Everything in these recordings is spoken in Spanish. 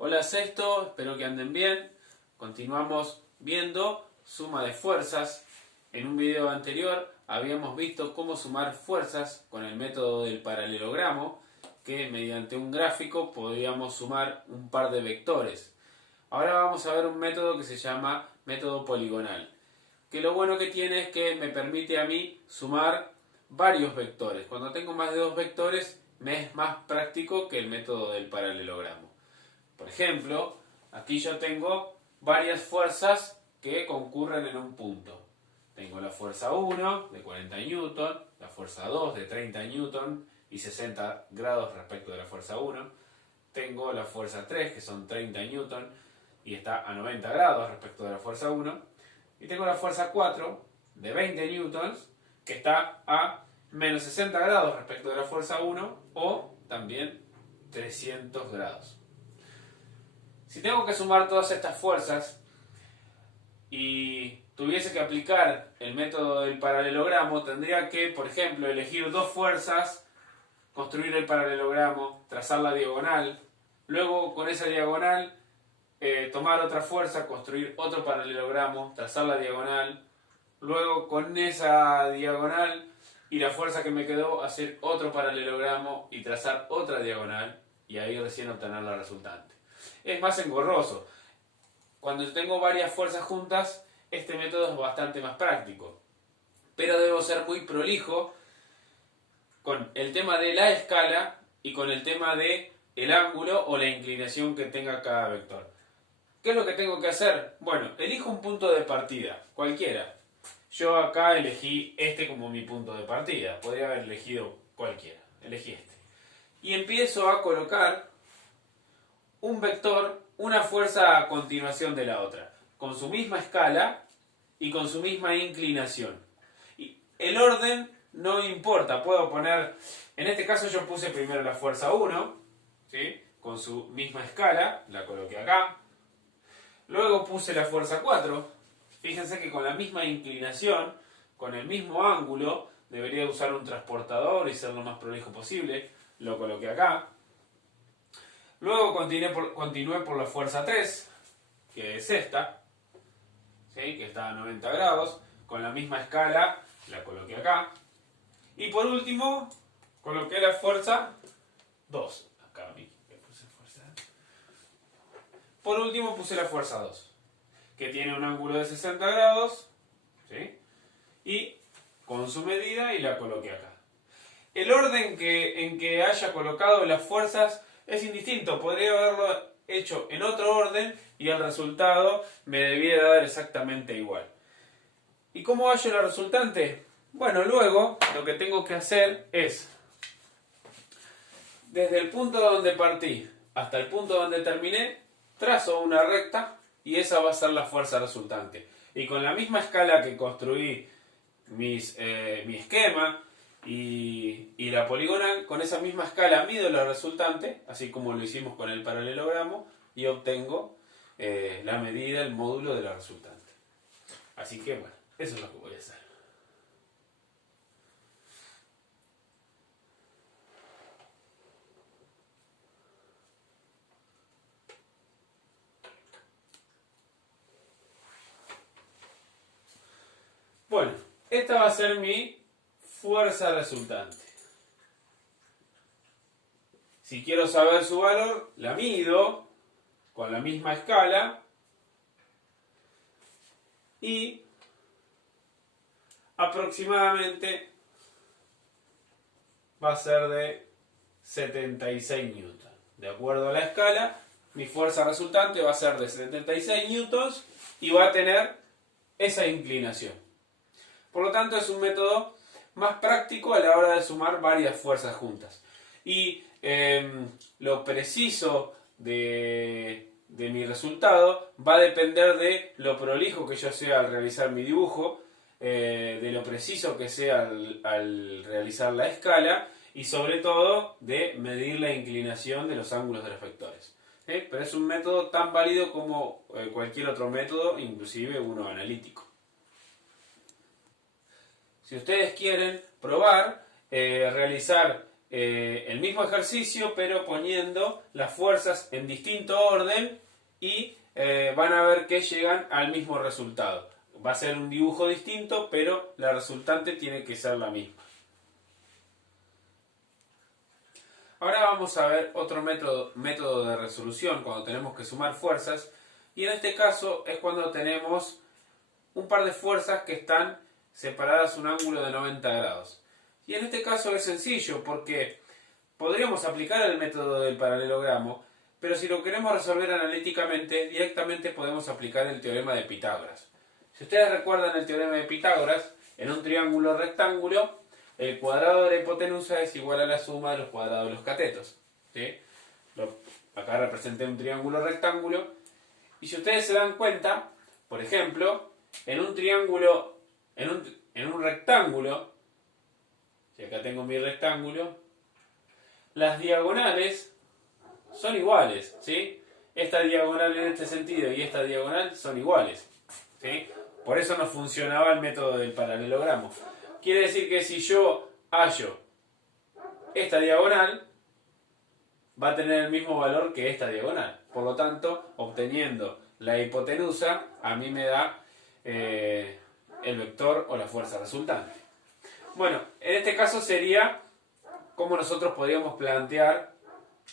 Hola Sexto, espero que anden bien. Continuamos viendo suma de fuerzas. En un video anterior habíamos visto cómo sumar fuerzas con el método del paralelogramo, que mediante un gráfico podíamos sumar un par de vectores. Ahora vamos a ver un método que se llama método poligonal, que lo bueno que tiene es que me permite a mí sumar varios vectores. Cuando tengo más de dos vectores me es más práctico que el método del paralelogramo. Por ejemplo, aquí yo tengo varias fuerzas que concurren en un punto. Tengo la fuerza 1 de 40 Newton, la fuerza 2 de 30 Newton y 60 grados respecto de la fuerza 1. Tengo la fuerza 3 que son 30 Newton y está a 90 grados respecto de la fuerza 1. Y tengo la fuerza 4 de 20 newtons que está a menos 60 grados respecto de la fuerza 1 o también 300 grados. Si tengo que sumar todas estas fuerzas y tuviese que aplicar el método del paralelogramo, tendría que, por ejemplo, elegir dos fuerzas, construir el paralelogramo, trazar la diagonal, luego con esa diagonal tomar otra fuerza, construir otro paralelogramo, trazar la diagonal, luego con esa diagonal y la fuerza que me quedó hacer otro paralelogramo y trazar otra diagonal y ahí recién obtener la resultante. Es más engorroso. Cuando tengo varias fuerzas juntas, este método es bastante más práctico. Pero debo ser muy prolijo con el tema de la escala y con el tema de el ángulo o la inclinación que tenga cada vector. ¿Qué es lo que tengo que hacer? Bueno, elijo un punto de partida, cualquiera. Yo acá elegí este como mi punto de partida. Podría haber elegido cualquiera. Elegí este. Y empiezo a colocar un vector, una fuerza a continuación de la otra, con su misma escala y con su misma inclinación. Y el orden no importa, puedo poner, en este caso yo puse primero la fuerza 1, ¿sí? Con su misma escala, la coloqué acá. Luego puse la fuerza 4, fíjense que con la misma inclinación, con el mismo ángulo, debería usar un transportador y ser lo más prolijo posible, lo coloqué acá. Luego continué por la fuerza 3, que es esta, ¿sí? Que está a 90 grados, con la misma escala, la coloqué acá. Y por último, coloqué la fuerza 2. Acá puse fuerza. Por último puse la fuerza 2, que tiene un ángulo de 60 grados, ¿sí? Y con su medida y la coloqué acá. El orden en que haya colocado las fuerzas es indistinto, podría haberlo hecho en otro orden y el resultado me debiera dar exactamente igual. ¿Y cómo hallo la resultante? Bueno, luego lo que tengo que hacer es, desde el punto donde partí hasta el punto donde terminé, trazo una recta y esa va a ser la fuerza resultante. Y con la misma escala que construí mi esquema y la poligonal, con esa misma escala mido la resultante, así como lo hicimos con el paralelogramo, y obtengo la medida, el módulo de la resultante. Así que bueno, eso es lo que voy a hacer. Bueno, esta va a ser mi fuerza resultante. Si quiero saber su valor, la mido con la misma escala y aproximadamente va a ser de 76 newtons. De acuerdo a la escala, mi fuerza resultante va a ser de 76 newtons y va a tener esa inclinación. Por lo tanto, es un método más práctico a la hora de sumar varias fuerzas juntas. Y lo preciso de mi resultado va a depender de lo prolijo que yo sea al realizar mi dibujo, de lo preciso que sea al realizar la escala y sobre todo de medir la inclinación de los ángulos de los vectores. Pero es un método tan válido como cualquier otro método, inclusive uno analítico. Si ustedes quieren probar realizar el mismo ejercicio, pero poniendo las fuerzas en distinto orden y van a ver que llegan al mismo resultado. Va a ser un dibujo distinto, pero la resultante tiene que ser la misma. Ahora vamos a ver otro método de resolución cuando tenemos que sumar fuerzas, y en este caso es cuando tenemos un par de fuerzas que están separadas un ángulo de 90 grados. Y en este caso es sencillo porque podríamos aplicar el método del paralelogramo, pero si lo queremos resolver analíticamente, directamente podemos aplicar el teorema de Pitágoras. Si ustedes recuerdan el teorema de Pitágoras, en un triángulo rectángulo, el cuadrado de la hipotenusa es igual a la suma de los cuadrados de los catetos. ¿Sí? Acá representé un triángulo rectángulo. Y si ustedes se dan cuenta, por ejemplo, en un triángulo, en un rectángulo, si acá tengo mi rectángulo, las diagonales son iguales, ¿sí? Esta diagonal en este sentido y esta diagonal son iguales, ¿sí? Por eso no funcionaba el método del paralelogramo. Quiere decir que si yo hallo esta diagonal, va a tener el mismo valor que esta diagonal. Por lo tanto, obteniendo la hipotenusa, a mí me da el vector o la fuerza resultante. Bueno, en este caso sería como nosotros podríamos plantear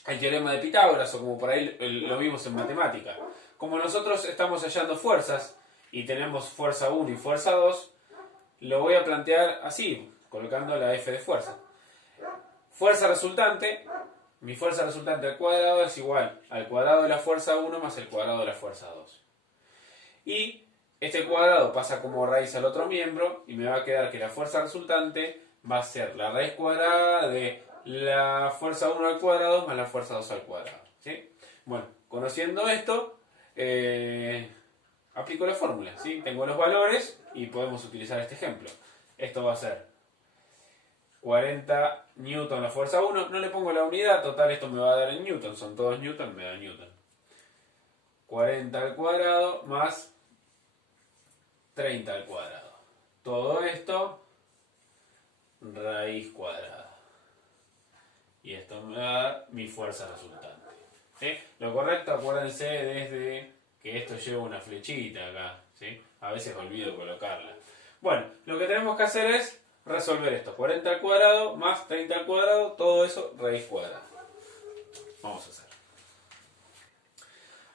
el teorema de Pitágoras, o como por ahí lo vimos en matemática. Como nosotros estamos hallando fuerzas y tenemos fuerza 1 y fuerza 2, lo voy a plantear así, colocando la F de fuerza. Fuerza resultante, mi fuerza resultante al cuadrado es igual al cuadrado de la fuerza 1 más el cuadrado de la fuerza 2. Y este cuadrado pasa como raíz al otro miembro y me va a quedar que la fuerza resultante va a ser la raíz cuadrada de la fuerza 1 al cuadrado más la fuerza 2 al cuadrado. ¿Sí? Bueno, conociendo esto, aplico la fórmula. ¿Sí? Tengo los valores y podemos utilizar este ejemplo. Esto va a ser 40 newton la fuerza 1. No le pongo la unidad, total esto me va a dar en newton. Son todos newton, me da newton. 40 al cuadrado más 30 al cuadrado. Todo esto raíz cuadrada. Y esto me va a dar mi fuerza resultante. ¿Sí? Lo correcto, acuérdense desde que esto lleva una flechita acá. ¿Sí? A veces olvido colocarla. Bueno, lo que tenemos que hacer es resolver esto. 40 al cuadrado más 30 al cuadrado, todo eso raíz cuadrada. Vamos a hacer.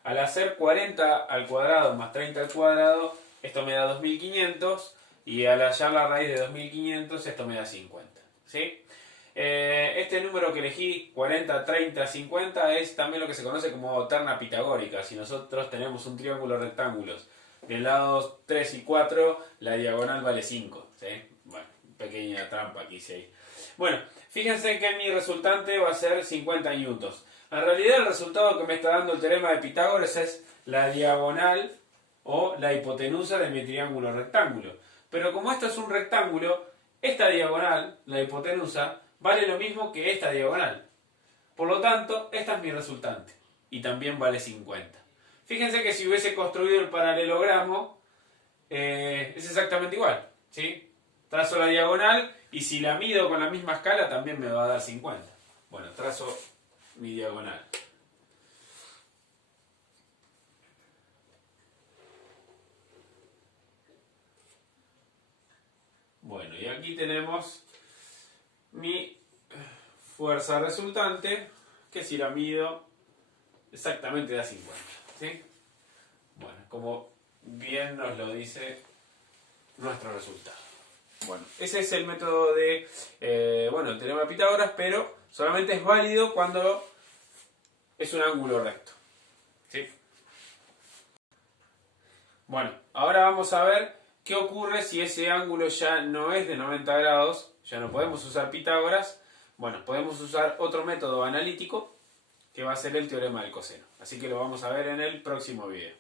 Al hacer 40 al cuadrado más 30 al cuadrado, esto me da 2500, y al hallar la raíz de 2500, esto me da 50. ¿Sí? Este número que elegí, 40, 30, 50, es también lo que se conoce como terna pitagórica. Si nosotros tenemos un triángulo rectángulos de lados 3 y 4, la diagonal vale 5. ¿Sí? Bueno, pequeña trampa que hice ahí. Bueno, fíjense que mi resultante va a ser 50 newtons. En realidad el resultado que me está dando el teorema de Pitágoras es la diagonal o la hipotenusa de mi triángulo rectángulo. Pero como esto es un rectángulo, esta diagonal, la hipotenusa, vale lo mismo que esta diagonal. Por lo tanto, esta es mi resultante. Y también vale 50. Fíjense que si hubiese construido el paralelogramo, es exactamente igual. ¿Sí? Trazo la diagonal y si la mido con la misma escala también me va a dar 50. Bueno, trazo mi diagonal. Bueno, y aquí tenemos mi fuerza resultante, que si la mido exactamente da 50. ¿Sí? Bueno, como bien nos lo dice nuestro resultado. Bueno, ese es el método de, el teorema de Pitágoras, pero solamente es válido cuando es un ángulo recto. ¿Sí? Bueno, ahora vamos a ver qué ocurre si ese ángulo ya no es de 90 grados, ya no podemos usar Pitágoras. Bueno, podemos usar otro método analítico que va a ser el teorema del coseno. Así que lo vamos a ver en el próximo video.